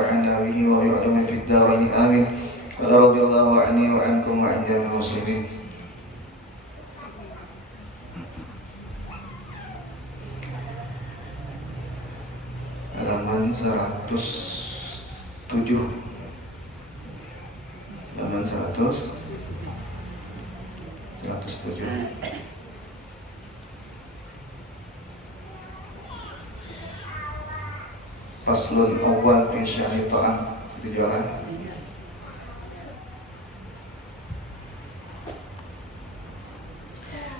وعنا به ويعلم في الدارين آمين. رضي الله عني وعنكم وعن جميع المسلمين. Halaman 107. Halaman 107. Faslun awal fi syar'i ta'am. Itu jualan.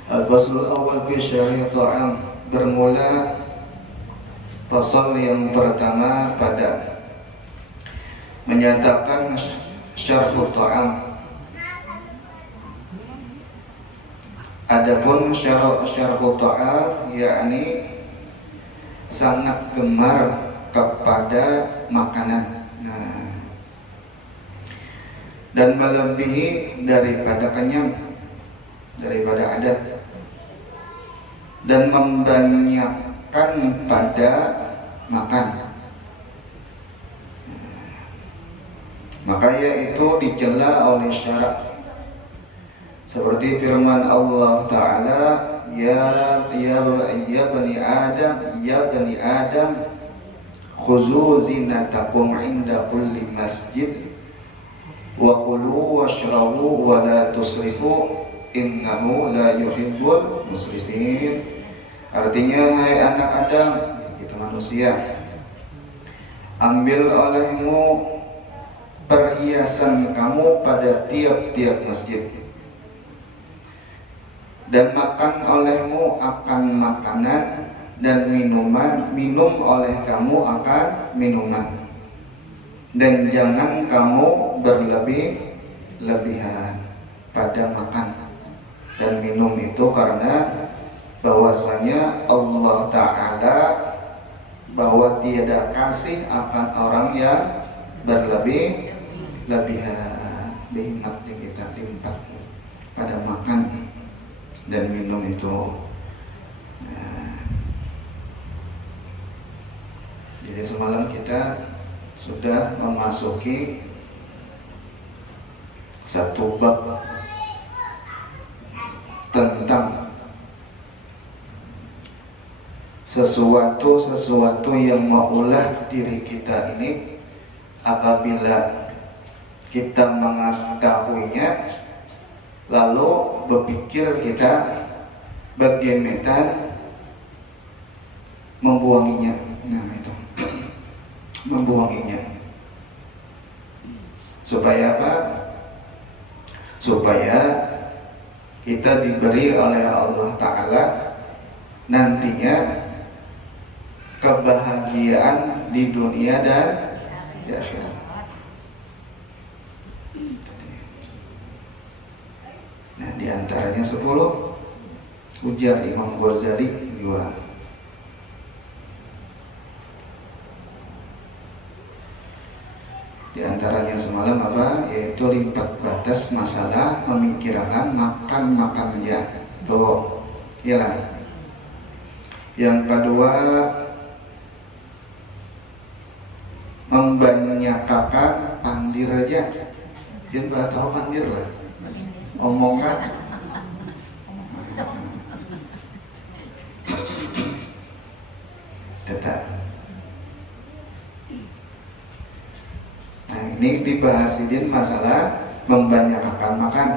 Al-faslul awal fi syar'i ta'am, bermula fasal yang pertama pada menyatakan syar'ut ta'am. Adapun syar'ut ta'am yakni sangat gemar kepada makanan, dan melebihi daripada kenyang, daripada adat, dan membanyakkan pada makan, maka yaitu dicela oleh syarak, seperti firman Allah Ta'ala, ya bani Adam khuzu zinatakum inda kulli masjid wa kulu washrabu wa la tusrifu innahu la yuhibbul musrifin. Artinya, hai anak Adam, kita manusia, ambil olehmu perhiasan kamu pada tiap-tiap masjid, dan makan olehmu akan makanan, dan minum oleh kamu akan minuman, dan jangan kamu berlebih-lebihan pada makan dan minum itu, karena bahwasanya Allah Ta'ala bahwa tiada kasih akan orang yang berlebih-lebihan. Limat kita limpah pada makan dan minum itu. Jadi semalam kita sudah memasuki satu bab tentang sesuatu yang maulah diri kita ini, apabila kita mengetahuinya lalu berpikir kita bagaimana membuanginya. Nah itu membuanginya supaya apa? Supaya kita diberi oleh Allah Ta'ala nantinya kebahagiaan di dunia dan di akhirat. Nah, di antaranya 10 ujar Imam Ghazali juga. Di antaranya semalam apa? Yaitu lipat batas masalah memikirkan makan ya. Tuh, iyalah. Yang kedua, membanyakkan pandir aja. Dia nggak tahu pandir lah. Omongan. Tetap. Nah, ini dibahasin masalah membanyakkan makan.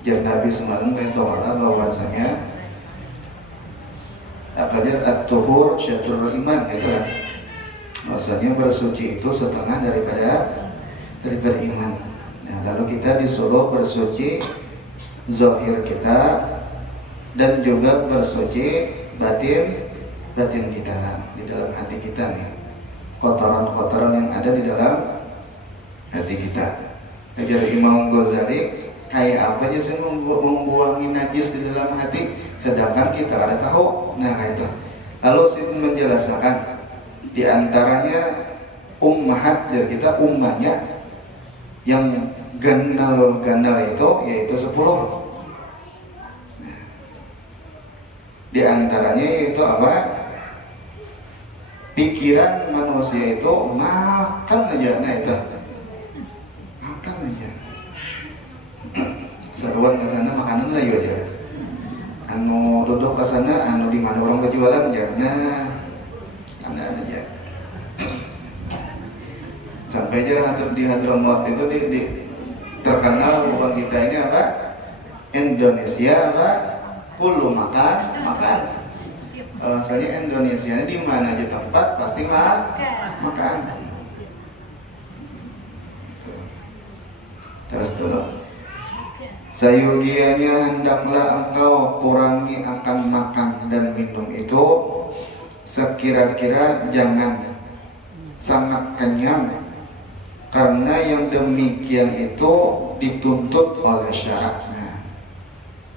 Jar Nabi semalam beritahulah bahwasanya at-tuhur syatrul iman, gitu kan. Bahwasanya bersuci itu setengah daripada iman. Nah, lalu kita disuruh bersuci zahir kita dan juga bersuci batin kita, di dalam hati kita nih. Kotoran-kotoran yang ada di dalam hati kita. Ajar Imam Ghazali, kayak apa aja sih membuangi najis di dalam hati, sedangkan kita ada tahu. Nah itu. Lalu Sidin menjelaskan di antaranya ummahat dari kita, ummahnya yang ganal itu yaitu 10. Di antaranya itu apa? Pikiran manusia itu makan aja, nah itu makan aja. Seruan ke sana makanan lah aja. Anu duduk ke sana, anu di mana orang berjualan aja. Nah, ada aja. Sampai aja di Hadramaut itu terkenal bukan kita ini apa? Indonesia apa? Kullu makan. Misalnya Indonesia ini di mana aja tempat pasti makan. Terus dulu. Sayugianya hendaklah engkau kurangi akan makan dan minum itu sekira-kira jangan sangat kenyang, karena yang demikian itu dituntut oleh syaratnya.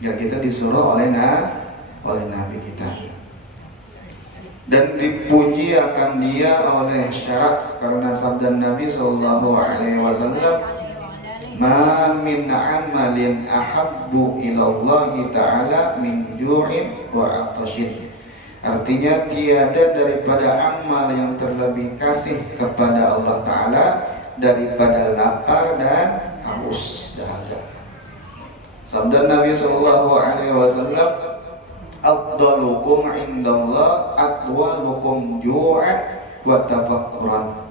Ya kita disuruh oleh Nabi kita dan dipuji akan dia oleh syarat, karena sabda Nabi Sallallahu Alaihi Wasallam, ma min amalin ahabbu ilallahi ta'ala min ju'in wa atashin. Artinya tiada daripada amal yang terlebih kasih kepada Allah Ta'ala daripada lapar dan haus dahaga. Sabda Nabi Sallallahu Alaihi Wasallam, afdalukum indallah atwalukum ju'an wa tafakkuran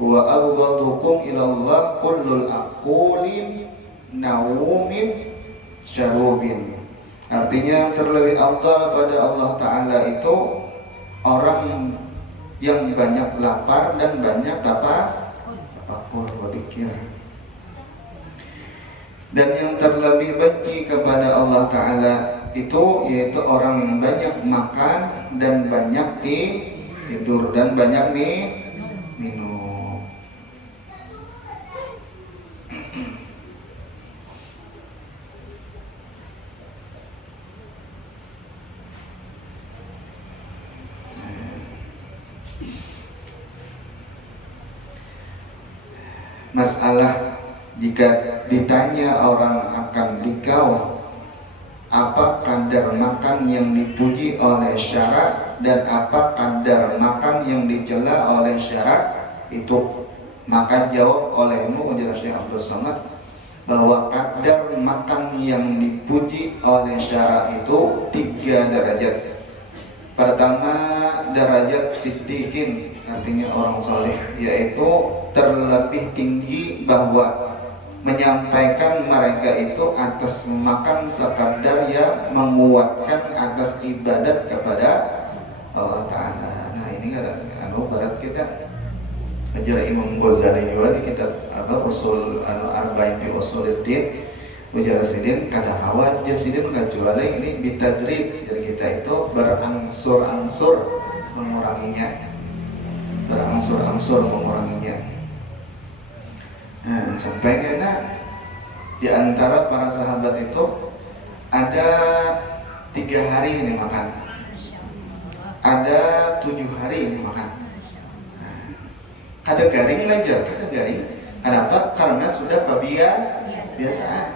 wa abghadukum ilallah kullul aqulin naumin syarubin. Artinya terlebih afdal pada Allah Ta'ala itu orang yang banyak lapar dan banyak tafakur, berpikir. Dan yang terlebih benci kepada Allah Ta'ala itu yaitu orang yang banyak makan dan banyak tidur dan banyak minum. Masalah jika ditanya orang akan dikau apa kadar makan yang dipuji oleh syarak dan apa kadar makan yang dicela oleh syarak, itu maka jawab olehmu ujar Syekh Abdul Somad bahwa kadar makan yang dipuji oleh syarak itu 3 derajat. Pertama derajat siddiqin, artinya orang soleh, yaitu terlebih tinggi bahwa menyampaikan mereka itu atas makan sekadar yang menguatkan atas ibadat kepada Allah Ta'ala. Nah ini ada berat kita. Ajar Imam Ghazali juga di kitab usul arba'in fi usuluddin ujar Sidin kada awal aja Sidin kecuali ini bitadrid, jadi kita itu berangsur-angsur menguranginya. Nah, sampai karena di antara para sahabat itu ada 3 hari ini makan, ada 7 hari ini makan. Ada garing aja, ada garing. Kenapa? Karena sudah kebiasaan.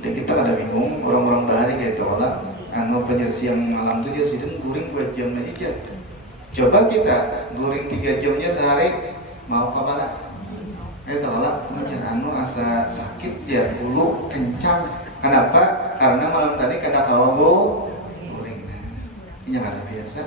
Jadi kita kada bingung orang-orang bahari gitu lah. Penyelesaian malam itu dia sidin guring 2 jam aja. Coba kita guring 3 jamnya sehari, mau apa lah? Tolak ngajar asa sakit jar ulu kencang. Kenapa? Karena malam tadi kada kawago guring. Ini yang ada biasa.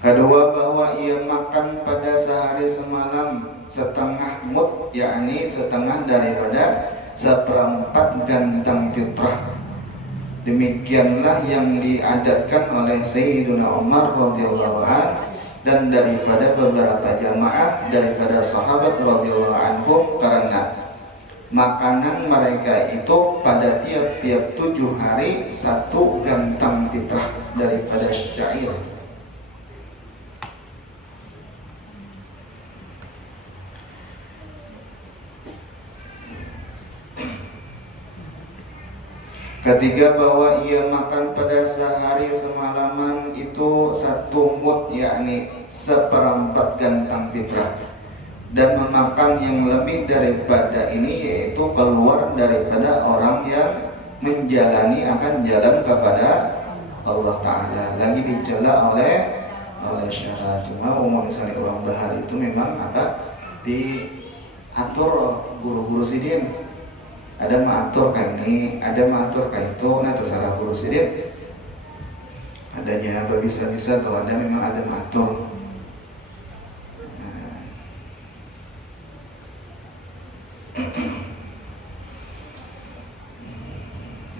Kedua bahwa ia makan pada sehari semalam setengah mud, yakni setengah daripada 1/4 ganteng fitrah. Demikianlah yang diadatkan oleh Sayyiduna Umar radhiyallahu anhu dan daripada beberapa jamaah daripada sahabat radhiyallahu anhum, karena makanan mereka itu pada tiap-tiap 7 hari 1 gantang fitrah daripada syair. Ketiga, bahwa ia makan pada sehari semalaman itu 1 mud, yakni 1/4 gantang fitrah, dan memakan yang lebih daripada ini yaitu keluar daripada orang yang menjalani akan jalan kepada Allah Ta'ala, lagi dicela oleh syarat. Cuma umum misalnya orang bahar itu memang diatur guru-guru sidin. Ada mengatur kayak ini, ada mengatur kayak itu, nah terserah guru sidin. Adanya berbisa-bisa atau ada memang ada mengatur.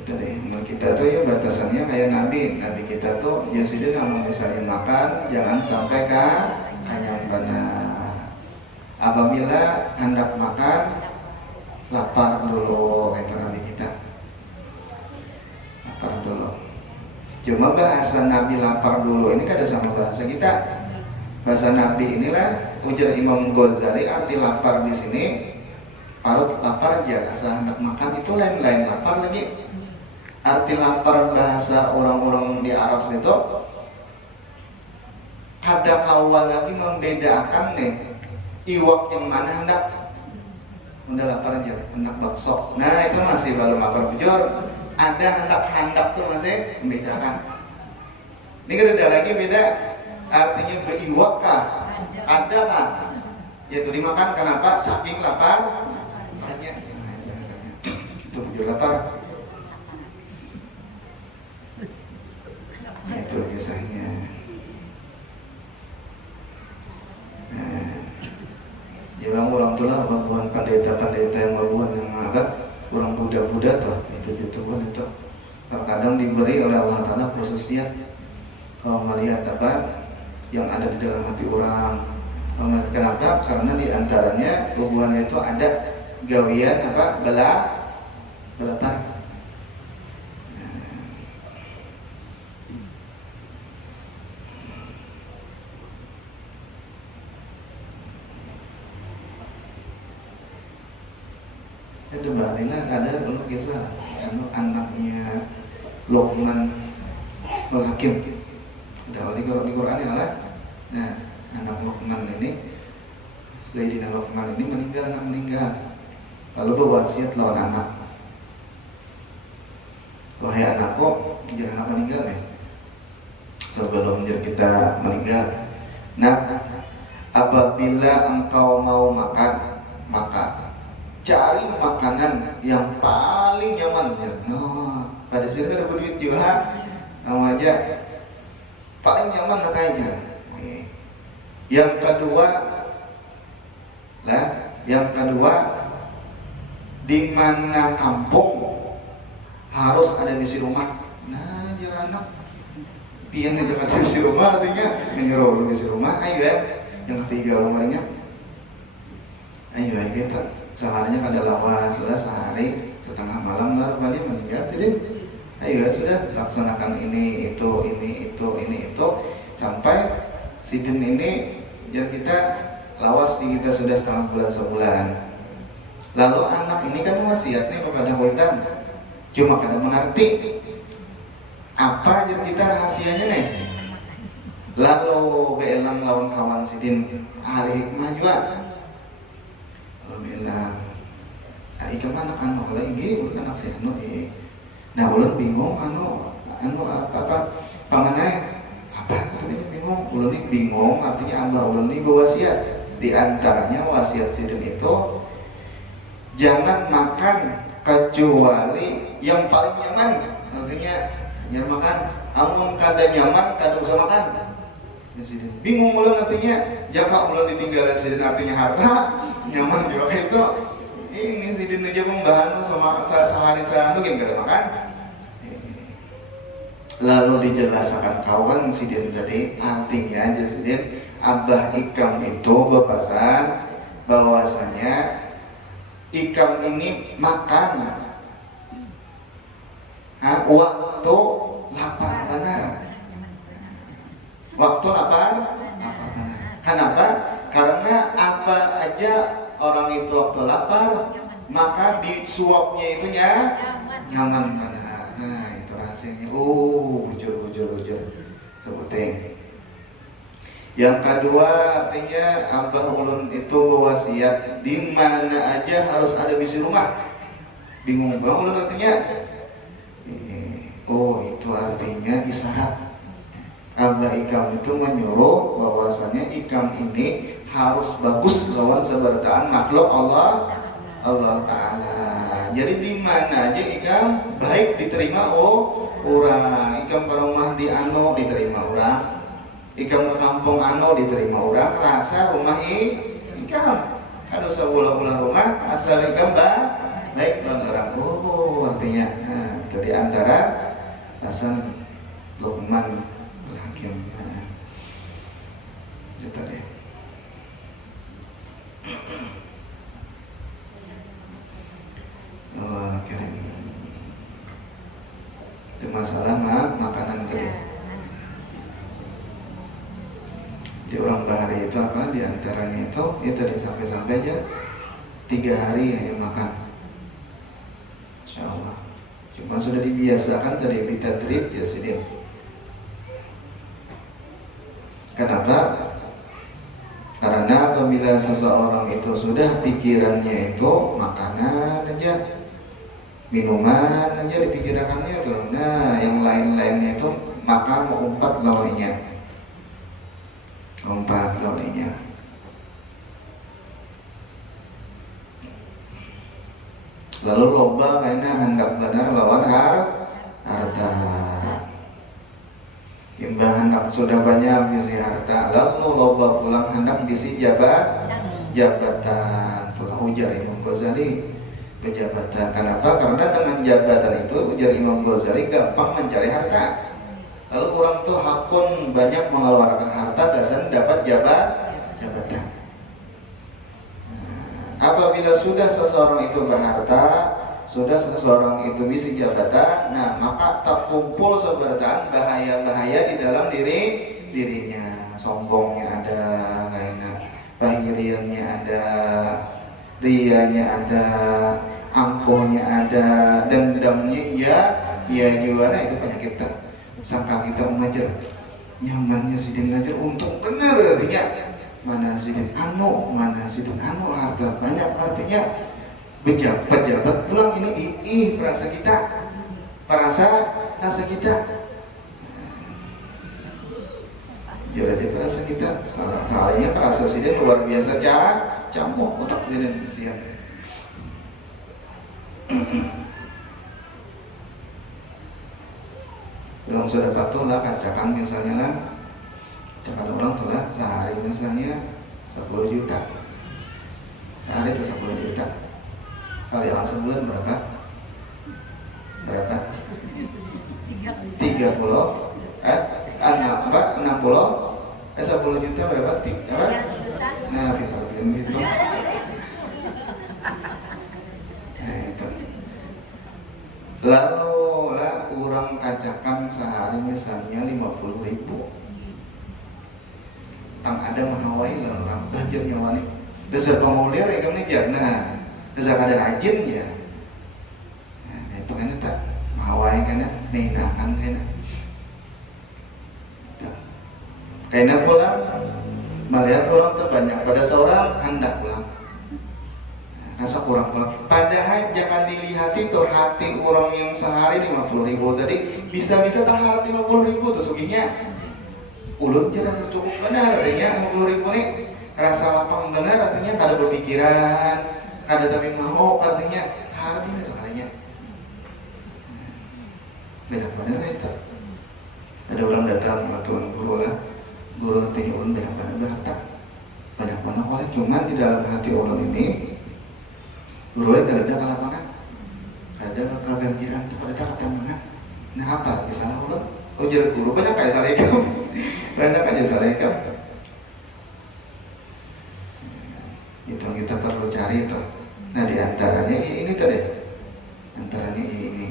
Itu deh, kita tuh ya batasannya kayak Nabi kita tuh ya sidin kalau misalnya makan jangan sampai kenyang benar. Apabila hendak makan lapar dulu, kata Nabi kita. Lapar dulu. Cuma bahasa Nabi lapar dulu ini kada sama bahasa kita. Bahasa Nabi inilah ujar Imam Ghazali, arti lapar di sini parut lapar aja, asal hendak makan itu lain-lain lapar lagi. Arti lapar bahasa orang-orang di Arab itu kada kawal lagi membedakan nih iwak yang mana hendak. Udah lapar aja, hendak bakso. Nah itu masih baru lapar bujur. Ada hendak tuh masih membedakan. Ini kan ada lagi beda. Artinya beriwak kah? Ada kah? Yaitu dimakan kenapa? Saking lapar. Banyak. Itu bujur lapar. Itu biasanya. Ya orang itulah babuan pendeta yang babuan yang agak orang Buddha tuh itu pun itu terkadang diberi oleh Allah Ta'ala khususnya kalau melihat apa yang ada di dalam hati orang. Kenapa? Karena diantaranya babuannya itu ada gawian belatar. Saya dibandingkan ada dulu kisah anaknya Luqman Al-Hakim. Kalau di Quran ya lah. Nah, anak Luqman ini, Sayyidina Luqman ini meninggal. Lalu berwasiat lawan anak. Wahai anakku, jangan meninggal ya. Sebelum kita meninggal. Nah, apabila engkau mau makan, maka cari makanan yang paling nyaman ya. Pada sini ada begitu juga. Kamu aja paling nyaman kayaknya. Yang kedua, di mana kampung harus ada misi rumah. Nah, jangan anak pian aja kan misi rumah artinya menyuruh misi rumah. Ayo ya. Yang ketiga rumahnya. Ayo ya kita. Seharusnya pada lama sudah sehari setengah malam lalu balik meninggal sidin. Ayo sudah laksanakan ini itu sampai sidin ini jadi kita lawas kita sudah setengah sebulan. Lalu anak ini kan wasiatnya kepada hutan cuma kada mengerti apa jadi kita rahasianya nih. Lalu beelang lawan kawan sidin ahli hikmah juga. Bilang, ika mana kalau ini bukan anak si nah ulun bingung apa pamanai apa artinya bingung. Ulun ini bingung artinya abah ulun ini berwasiat. Di antaranya wasiat sidin itu jangan makan kecuali yang paling nyaman. Artinya jangan makan amun kada nyaman kada usah makan. Bingung ulun artinya jaka ulun ditinggalan sidin artinya harta nyaman juga itu ini sidin aja pembahan sama sehari sehari kan kada makan. Lalu dijelaskan kawan sidin tadi artinya aja sidin abah ikam itu berpesan bahwasanya ikam ini makan waktu lapar benar. Waktu lapar benar. Kenapa? Karena apa aja orang itu waktu lapar, maka disuapnya itu nyaman benar. Nah itu hasilnya. Bujur sebutin. Yang kedua artinya Abah Ulun itu wasiat di mana aja harus ada bisi rumah. Bingung Abah Ulun artinya? Itu artinya isyarat. Abah Ikam itu menyuruh bahwasanya Ikam ini harus bagus lawan seberataan makhluk Allah Ta'ala. Jadi di mana aja Ikam baik diterima orang. Ikam ke rumah di anu diterima orang. Ikam ke kampung anu diterima orang. Rasa rumah Ikam. Kan usah ulah-ulah rumah asal Ikam baik lawan orang. Artinya itu di antara pesan Luqman Hakim. Itu deh. Allah kirim. Itu masalah makanan tadi. Di orang bahari itu apa? Di antaranya itu tadi sampai aja 3 hari hanya makan. Insya Allah. Cuma sudah dibiasakan dari bitadrib ya sini. Kenapa? Karena apabila seseorang itu sudah pikirannya itu makanan aja, minuman aja dipikirkannya itu. Nah, yang lain-lainnya itu maka mengumpat lawannya. Lalu loba kayaknya hendak benar lawan harta. Imbah hendak sudah banyak bisi harta, lalu loba pulang hendak bisi jabatan. Pulang ujar Imam Ghazali berjabatan. Kenapa? Karena dengan jabatan itu ujar Imam Ghazali gampang mencari harta. Lalu orang tuh hakun banyak mengeluarkan harta dasar dapat jabatan. Apabila sudah seseorang itu berharta, sudah seseorang itu bisa jabatan, nah maka terkumpul seberataan bahaya-bahaya di dalam dirinya. Sombongnya ada, bahiriannya ada, rianya ada, angkohnya ada, dendamnya iya juga. Nah itu penyakit kita. Sangka kita mengajar, nyamannya sidin ngajar untung bener artinya. Mana sidin anu harta banyak artinya pejabat pulang ini perasa kita jadi perasa kita salahnya perasa sidin luar biasa campur otak sidin siap. Belum sudah patuh lah kacakan misalnya lah. Cakap orang tuh lah sehari misalnya 10 juta. Sehari itu 10 juta. Kalau yang sebulan berapa? 30 60 10 juta berapa? Nah, kita gitu. Nah, itu. Lalu lah orang kacakan sehari misalnya 50.000. Tang ada menawai lah orang belajar nyawani. Dasar pengulir ya kamu nih nah. Dasar ada rajin ya. Nah itu kan tak menawai kan nih kan Kayaknya pulang melihat orang terbanyak pada seorang hendak pulang. Rasa kurang pulang. Padahal jangan dilihat itu hati orang yang sehari 50.000 tadi bisa-bisa tak 50.000 tuh suginya. Ulun je rasa cukup benar artinya 50.000 ini rasa lapang benar artinya kada berpikiran, kada tapi mau artinya hatinya sekalinya. Beda benar itu. Ada orang datang aturan guru lah, guru artinya ulun beda benar berharta. Banyak mana oleh cuman di dalam hati ulun ini guru itu ada kelapangan, ada kegambiran, ada ketenangan. Nah apa salah ulun? Ujar guru banyak kayak salah itu. Banyak aja salah ikam. Itu kita perlu cari itu Nah di antaranya ini tadi, antaranya ini.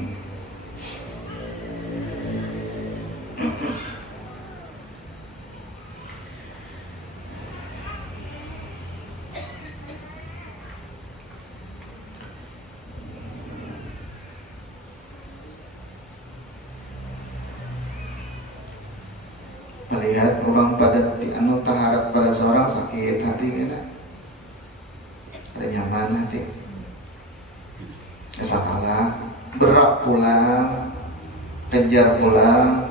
Melihat orang pada anu taharat pada seorang sakit hati kan, ada nyaman hati, kesakalah berak pulang, kejar pulang,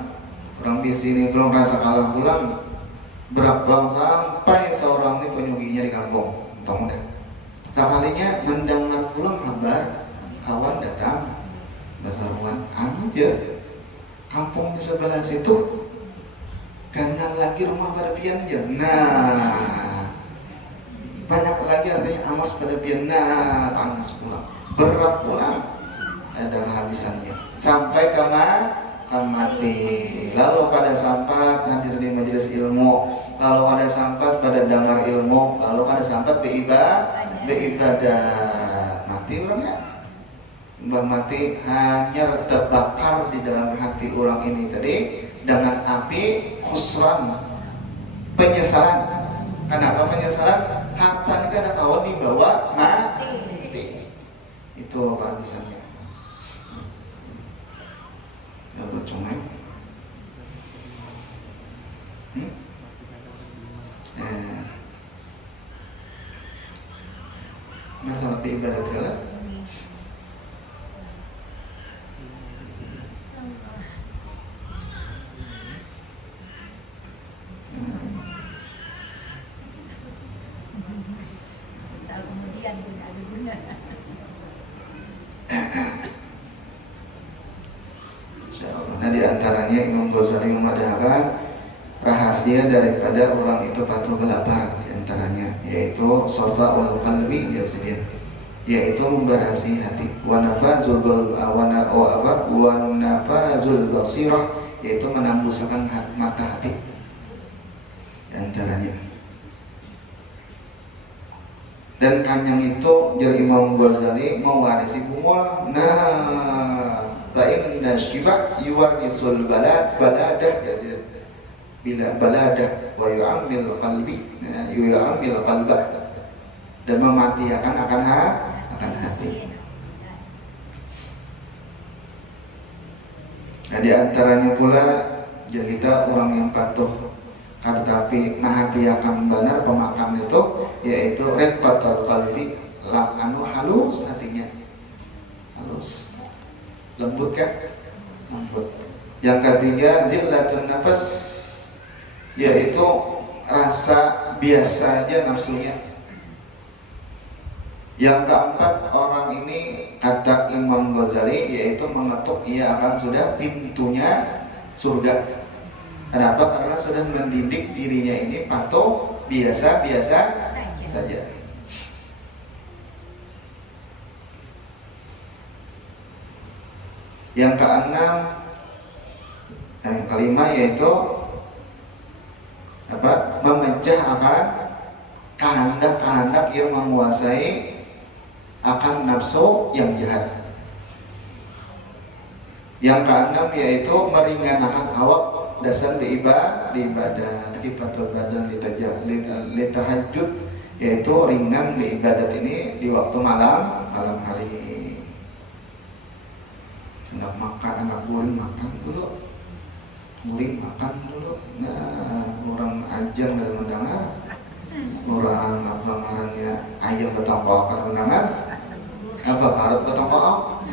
orang di sini belum rasa kalah pulang, berak pulang sampai seorang ini penyuginya di kampung, tong deh. Sekalinya mendengar pulang kabar kawan datang, basaruan anu aja, kampung di sebelah situ. Karena lagi rumah pada pian je. Nah, banyak lagi artinya amas pada pian. Nah, panas pulang, berat pulang, ada habisannya. Sampai mati. Lalu pada sampat hadir di majelis ilmu, lalu pada sampat pada dengar ilmu, lalu pada sampat beribadah. Mati orangnya. Mbah mati hanya terbakar di dalam hati orang ini tadi dengan api khusran, penyesalan. Kenapa penyesalan? Harta ini kan kawan dibawa mati. Itu apa misalnya? Ya buat comel. Nah, sama ibadat lah. Nah di antaranya Imam Ghazali memadahkan rahasia daripada orang itu patuh gelapar, di antaranya yaitu safa'ul qalbi yaitu memberasi hati, wa nafazul basirah yaitu menembuskan mata hati, di antaranya. Dan kanyang itu jadi Imam Ghazali mewarisi bumul. Nah, bain nasyiba yuwarisul baladah ya, bila baladah wa yu'amil qalbi, yu'amil qalbah, dan mematikan akan hati. Nah di antaranya pula cerita orang yang patuh tetapi mahatiakan benar pemakan itu yaitu riqqatul qalbi, anu halus hatinya, halus, lembut kan, lembut. Yang ketiga zillatun nafas, yaitu rasa biasa aja nafsunya. Yang keempat orang ini kata Imam Ghazali yaitu mengetuk ia akan sudah pintunya surga. Kenapa? Karena sudah mendidik dirinya ini patuh biasa-biasa saja. Yang keenam, yang kelima yaitu apa? Memecah akan kehendak-kehendak yang menguasai akan nafsu yang jahat. Yang keenam yaitu meringankan awak dasar ibadah, kifatul badan litahajud, yaitu ringan di ibadat ini di waktu malam hari. Hendak makan, anak guring makan dulu, nah orang ajar nggak mendengar, orang apa ngarannya ayam betongkok kan mendengar, apa parut betongkok.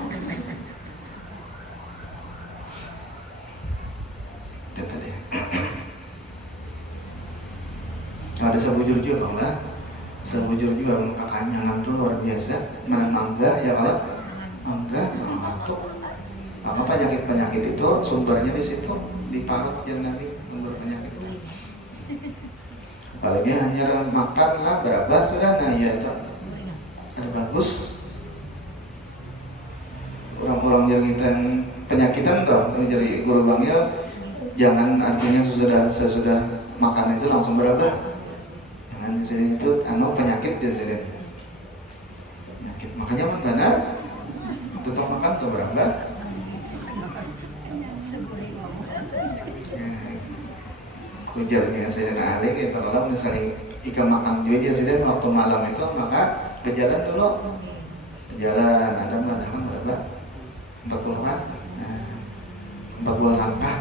Ada sebujur-jujur bang lah, sebujur-jujur kakaknya ngantuk luar biasa, menang mangga ya kalau mangga ngantuk. Maka penyakit itu sumbernya di situ, di parut yang Nabi sumber penyakit itu. Apalagi hanya makan lah berapa sudah, nah ya itu ada bagus. Orang-orang yang penyakitan tuh menjadi guru bangil, jangan artinya sesudah makan itu langsung berubah. Jangan di sini itu penyakit di sini. penyakit. Makanya mana tutup makan tuh berapa? Ujarnya Sayyidina Ali gitu, kalau misalnya ikan makan juga dia sudah waktu malam itu, maka berjalan dulu, berjalan ada madahan berapa? 40 nah, 40 langkah,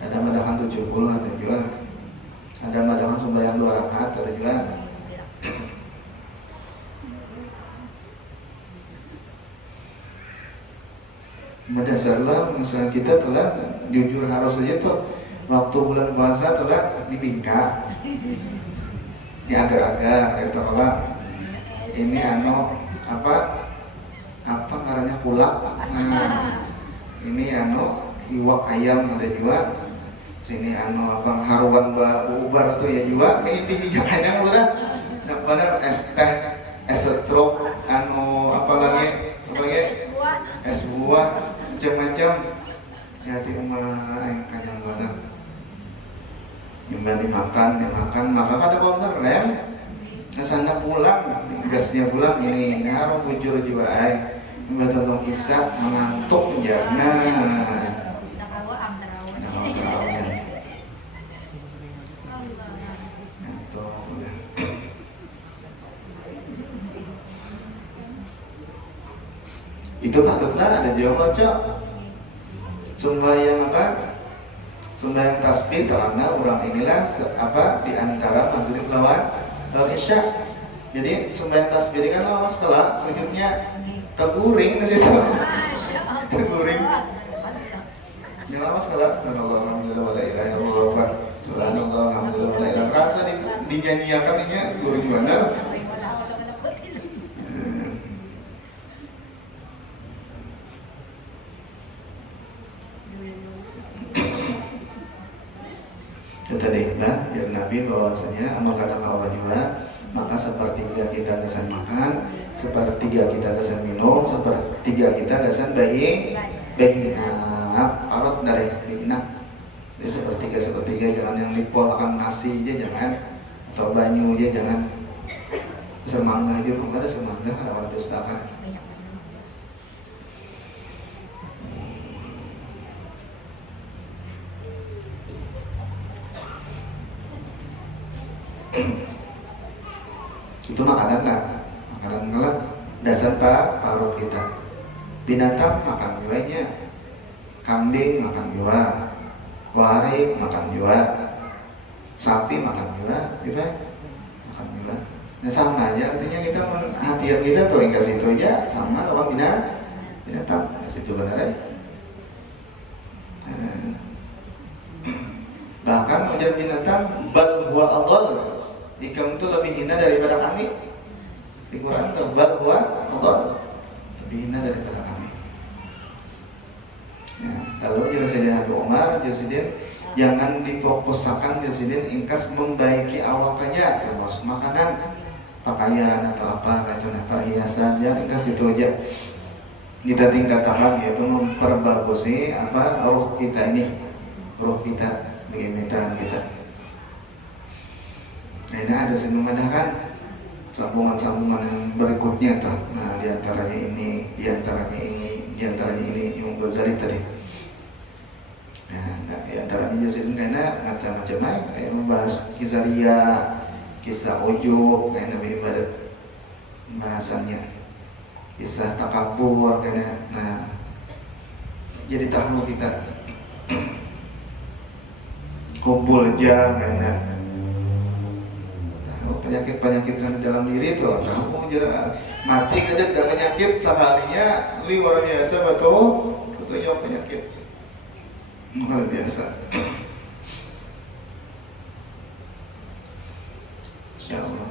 ada madahan 70 ada juga, ada madahan sembahyang 2 rakaat ada juga. Dasarlah misalnya kita telah jujur harus saja tuh waktu bulan puasa telah dibingka, di agar-agar itu kalau ini apa karanya kulak, ini iwak ayam ada juga, sini apa haruan ubar tuh ya juga, intinya kadang udah yang benar es teh, es stroke, apa lagi es buah macam-macam ya di rumah yang kanyang benar. Yang dimakan, maka ada bener ya. Kesana pulang, gasnya pulang ini harus bujur juga Mbak kisah mengantuk jangan. Itu patutlah ada juga kocok. Sembahyang apa? Sembahyang tasbih karena orang inilah di antara maghrib lawan isya. Jadi sembahyang tasbih kan lawas kelak sujudnya teguring ke situ. Teguring. Ya lawas kelak. Alhamdulillah wa la ilaha illallah. Subhanallah alhamdulillah wa la ilaha. Rasa dinyanyiakannya turun benar. Itu tadi ya Nabi bahwasanya amal kadang Allah juga, maka sepertiga kita gasan makan, sepertiga kita gasan minum, sepertiga kita gasan bahina arot dari bahina. Jadi sepertiga jangan yang dipolakan nasi aja jangan, atau banyu aja jangan. Semangga aja kalau ada semangga rawan dustakan. Itu makanan ngelak dasar paruh kita. Binatang makan juanya, kambing makan jua, warik makan jua, sapi makan jua, gitu makan jua. Nah sama aja artinya kita hatian kita tuh yang kasih itu aja sama lawan binatang situ benar. Bahkan ujar binatang bal huwa adall. Ikam itu lebih hina daripada kami. Di Quran bal huwa adall. Lebih hina daripada kami. Ya, lalu Rasulullah Umar, jangan difokuskan ingkas membaiki awakannya, termasuk makanan, pakaian atau apa, perhiasan, ya ingkas itu aja. Kita tingkatkan yaitu memperbagusi ruh kita ini, ruh kita, keinginan kita. Nah ini ada mengadakan sambungan-sambungan yang berikutnya tuh. Nah diantaranya ini Imam Ghazali tadi. Nah diantaranya jadi karena macam-macam kayak membahas kisah ria, kisah ujub, kayak Nabi ibadat bahasannya, kisah takabur, kayak jadi tahu kita kumpul aja kayak penyakit di dalam diri itu kamu mati kadang gak penyakit sekalinya luar biasa betul penyakit luar biasa. Insyaallah.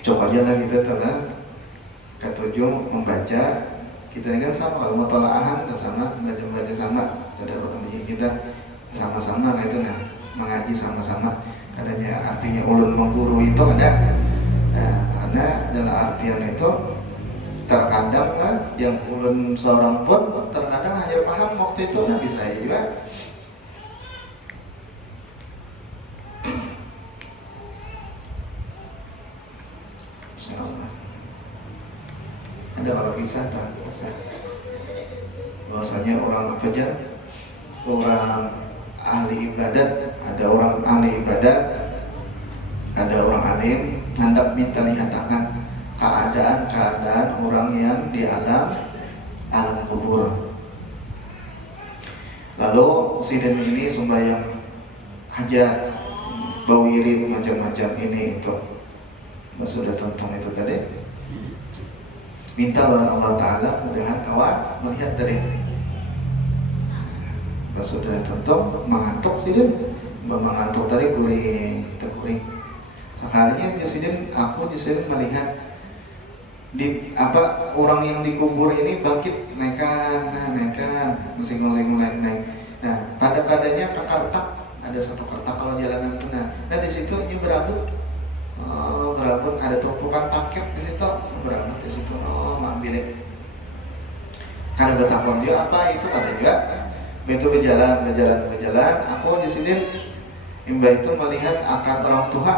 Coba aja lah kita telah ketujuh membaca. Kita ini kan sama, kalau mutolaahan sama, baca sama, ada pertemuan kita sama-sama itu mengaji sama-sama. Katanya artinya ulun mengguru itu ada, karena dalam artian itu terkadang yang ulun seorang pun terkadang hanya paham waktu itu bisa juga. ada kalau kisah tak kisah. Bahwasanya orang pejar, orang ahli ibadat, ada orang ahli ibadat, ada orang alim hendak minta lihatakan keadaan orang yang di alam kubur. Lalu sidin ini sembahyang hajat, bawirid macam-macam ini itu. Sudah tentang itu tadi. Minta Allah Ta'ala mudahan kawan melihat tadi. Sudah tentu mengantuk sidin, mengantuk tadi kuring. Sekalinya aku disini melihat di orang yang dikubur ini bangkit naikkan, musik-musik naik. Nah, pada-padanya ke kartak, ada satu kartak kalau jalanan itu. Nah di situ dia berabut, ada tumpukan paket di situ, berabut di situ, ambil. Karena bertakon dia apa itu kata juga. Begitu berjalan, aku di sini imbah itu melihat akan orang tua.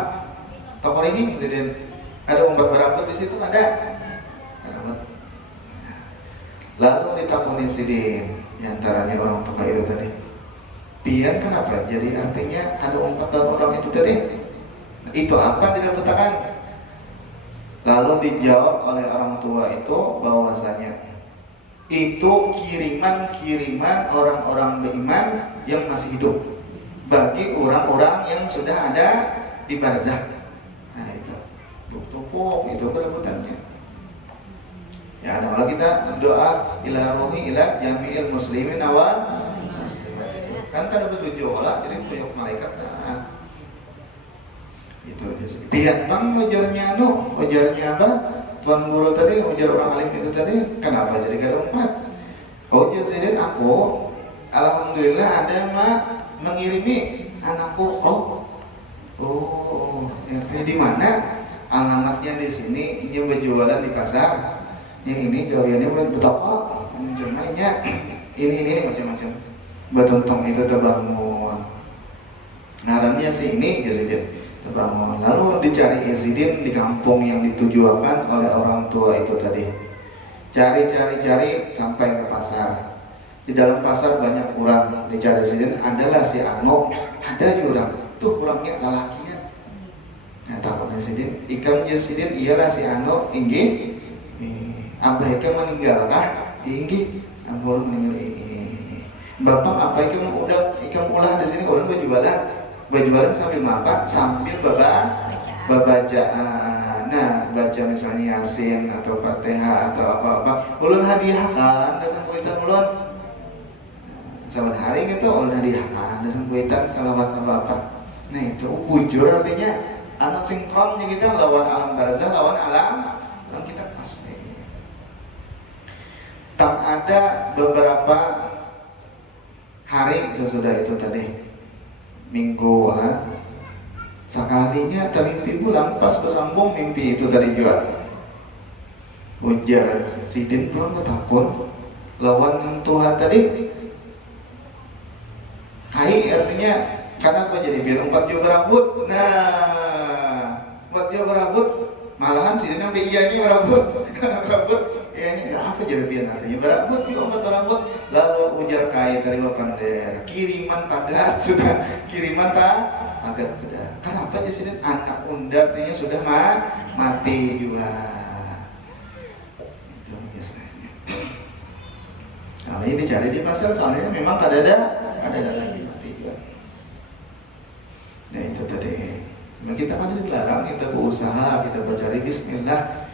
Toko ini presiden ada umpet berabut di situ ada. Lalu ditakunin sidin, diantaranya orang tua itu tadi. Pian kenapa? Jadi artinya ada umpatan orang itu tadi. Itu apa tidak katakan? Lalu dijawab oleh orang tua itu bahwasanya itu kiriman orang-orang beriman yang masih hidup bagi orang-orang yang sudah ada di barzakh. Nah itu tumpuk itu perebutannya. Ya ada kalau kita doa ila ruhi ila jami'il muslimin awal kan kada betujuh lah jadi tuyuk malaikat. Nah itu dia bang ujarnya apa? Tuan guru tadi, ujar orang alim itu tadi, kenapa jadi kada umat? Ujar sidin aku, alhamdulillah ada yang mengirimi anakku. Ini di mana? Alamatnya di sini, ini berjualan di pasar. Yang ini gawiannya bertoko, jemaahnya ini macam-macam. Betuntong itu terbangun. Ngarannya sih ini ya sidin. Terbangun. Lalu dicari izin di kampung yang ditujukan oleh orang tua itu tadi. Cari sampai ke pasar. Di dalam pasar banyak orang. Dicari izin adalah si Ano, ada jurang. Tuh orangnya lalakian. Nah takutnya sidin, ikamnya sidin ialah si Ano inggi. Abah ikam meninggalkan inggi. Ampun meninggal ini. Bapak apa ikam ulah di sini orang berjualan sambil makan sambil baca. Nah baca misalnya Yasin atau Fatihah atau apa-apa ulun hadiahkan dan sampuitan ulun saban hari gitu ulun hadiahkan dan sampuitan salawat apa-apa. Nah itu bujur artinya sinkronnya kita lawan alam barzakh lawan alam kita pasti. Tak ada beberapa hari sesudah itu tadi minggu sekalinya tak mimpi pulang pas kesambung mimpi itu dari jual ujar sidin pulang ketakut lawan Tuhan tadi kai artinya kenapa jadi biar umpat juga berabut. Nah buat dia berabut malahan sidin sampai ianya berabut ianya apa jadi biar artinya berabut juga umpat berabut. Lalu ujar kai dari lokandera kiriman pagar sudah agak sudah. Kenapa di sini anak undarnya sudah mati juga. Itu biasanya. Kalau ini dicari di pasar soalnya memang ada lagi mati juga. Nah itu tadi. Nah, kita kan dilarang, kita berusaha, kita bercari bismillah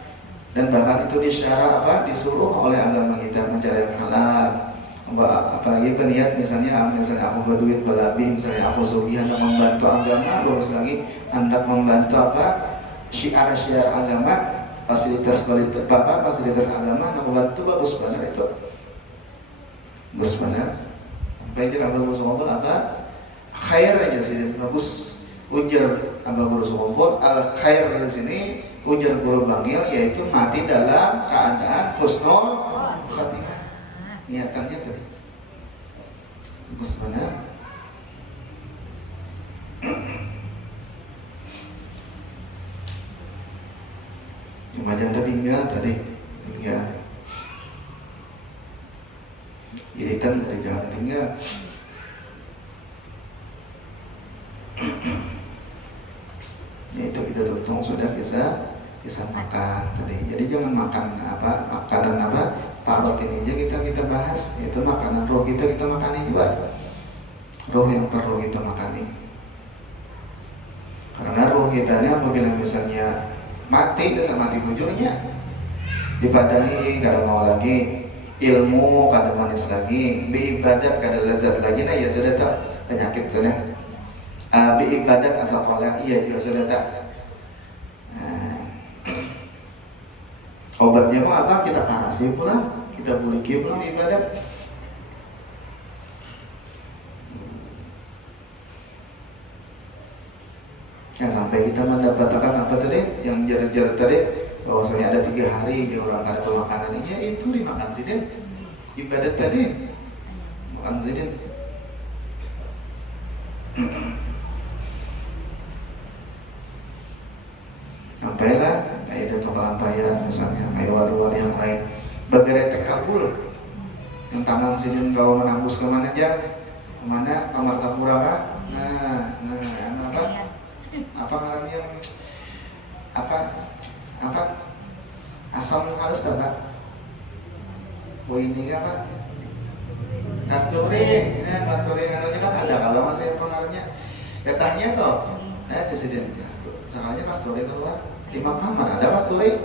dan bahkan itu disuruh oleh agama kita mencari yang halal. Apalagi berniat misalnya aku berduit berlebih, misalnya aku sugih hendak membantu agama, terus lagi hendak membantu syiar agama, fasilitas agama hendak membantu, bagus banget itu, bagus banget. Sampai kita bagus ngomong khair aja sih bagus. Ujar Abah Guru Sukumpul al khair di sini ujar Guru Bangil yaitu mati dalam keadaan husnul khatimah. Niatannya tadi bagus banget. Cuma jangan tinggal. iritan dari jangan tinggal. Ya itu kita tutung sudah bisa makan tadi. Jadi jangan makan makanan parut ini aja kita bahas. Itu makanan roh kita makani juga. Roh yang perlu kita makani. Karena roh kita ini apabila misalnya mati, bisa mati bujurnya, dipadahi kada mau lagi, ilmu kada manis lagi, beribadat kada lezat lagi, nah ya sudah tak penyakit sudah. Beribadat asal kolen iya juga sudah tak. Obatnya apa? Kita karasi pula, kita buliki pula ibadat. Ya, sampai kita mendapatkan apa tadi yang jar-jar tadi bahwasanya ada 3 hari dia orang kada makanan ini itu dimakan sidin ibadat tadi makan sidin. Sampailah kayak ada pelampaian misalnya kayak wali-wali yang lain bergerak kabul yang tangan sidin kau menembus kemana aja kemana kamar tapura kah? Apa namanya apa asam halus tak? Oh ini apa? Kasturi, kasturi anunya kan ada kalau masih pengaruhnya petahnya toh, presiden kasturi, sekarangnya kasturi keluar di kamar ada kasturi.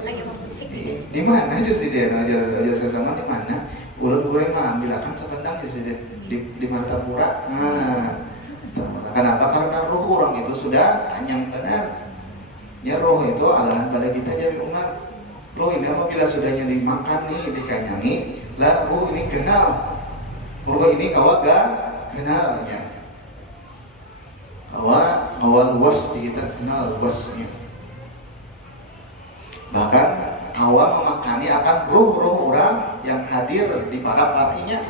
Di mana presiden aja sesama di mana? Ulun gue mah ambilakan sependang presiden di Martapura. Kenapa? Karena roh orang itu sudah yang benar. Ya roh itu alahan pada kita jadi umat. Roh ini apabila sudahnya dimakan nih, dikanyangi, lah roh ini kenal. Roh ini kawa gak kenalnya. Kawa luas kita kenal luasnya. Bahkan kawa memakani akan roh-roh orang yang hadir di pada partinya.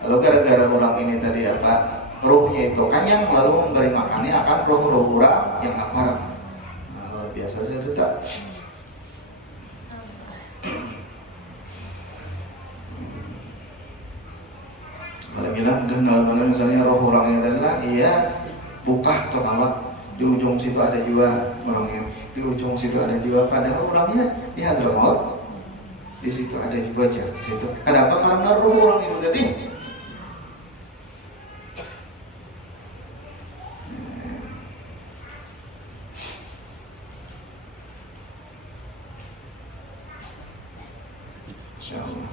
Lalu gara-gara orang ini tadi rohnya itu kanyang lalu memberi makannya akan roh-roh orang yang lapar. Luar biasa saya itu tak. Kalau bilang kenal misalnya roh orang ini adalah iya buka atau kawat di ujung situ ada juga orangnya, di ujung situ ada juga padahal orangnya di Hadramaut di situ ada juga aja situ. Kenapa? Karena roh orang itu tadi. Insyaallah.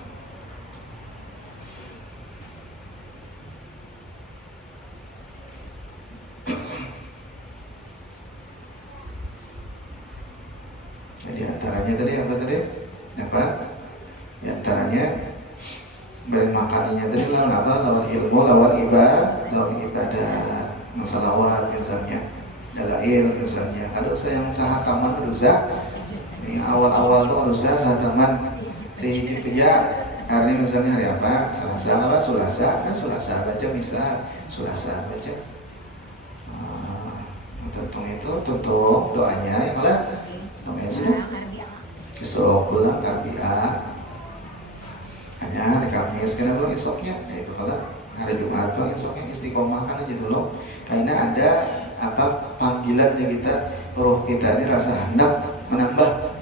Jadi antaranya tadi apa tadi? Apa? Di antaranya beri makanannya tadi lawan apa? Lawan ilmu, lawan ibadah, masalawat misalnya, dalail misalnya. Kalau saya yang sahat taman dosa, ini awal-awal tuh dosa sahat taman. Si kerja hari ini misalnya hari apa? Selasa baca misal, Selasa baca. Tutup doanya yang lah sampai besok pulang Rabi'ah hanya hari Kamis karena belum esoknya itu kalau hari Jumat tuh esoknya istiqomah kan aja dulu karena ada panggilannya kita roh kita ini rasa hendak menambah.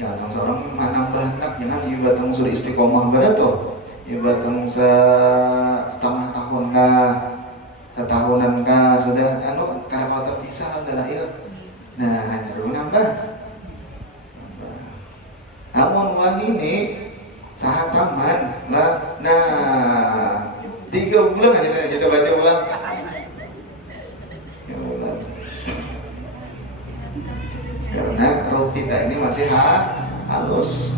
Jangan seorang menambah hendak jangan ibadah sudah istiqomah pada tuh ibadah setengah tahun kah setahunan kah sudah kalau terpisah adalah nah hanya dulu nambah. Namun wah ini saat taman lah, nah 3 bulan aja kita baca ulang. Ya ulang. Karena roh kita ini masih halus.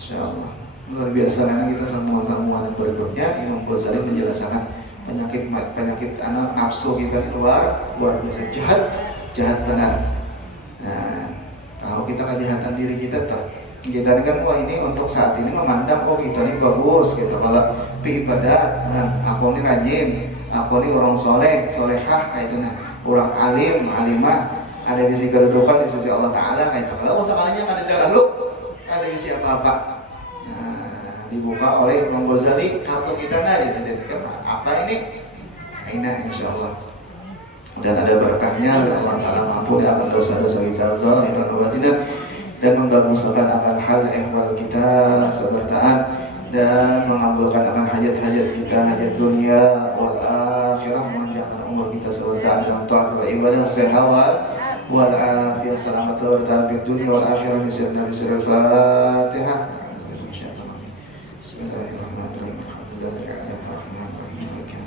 Insyaallah. Luar biasa karena kita sambungan-sambungan berikutnya Imam Ghazali menjelaskan penyakit nafsu kita luar biasa jahat benar. Nah, kalau kita kelihatan diri kita kita kan wah ini untuk saat ini memandang kita ini bagus gitu kalau ibadat aku ini rajin aku ini orang solehah kayak itu orang alimah ada di sisi kedudukan di sisi Allah Ta'ala kayak itu kalau sekalinya ada jalan lu ada di siapa apa Nah, dibuka oleh Imam Ghazali kartu kita nari sedikit apa ini? Aina insyaallah. Dan ada berkahnya Allah Ta'ala mampu dan akan dosa-dosa kita zahiran wa batinan dan menggabungkan akan hal ehwal kita sertaan dan mengabulkan akan hajat-hajat kita, hajat dunia wal akhirah, memanjangkan umur kita sertaan dalam taat wa ibadah sehat wal afiyah, selamat serta di dunia wal akhirah. Bismillahirrahmanirrahim. Bismillahirrahmanirrahim.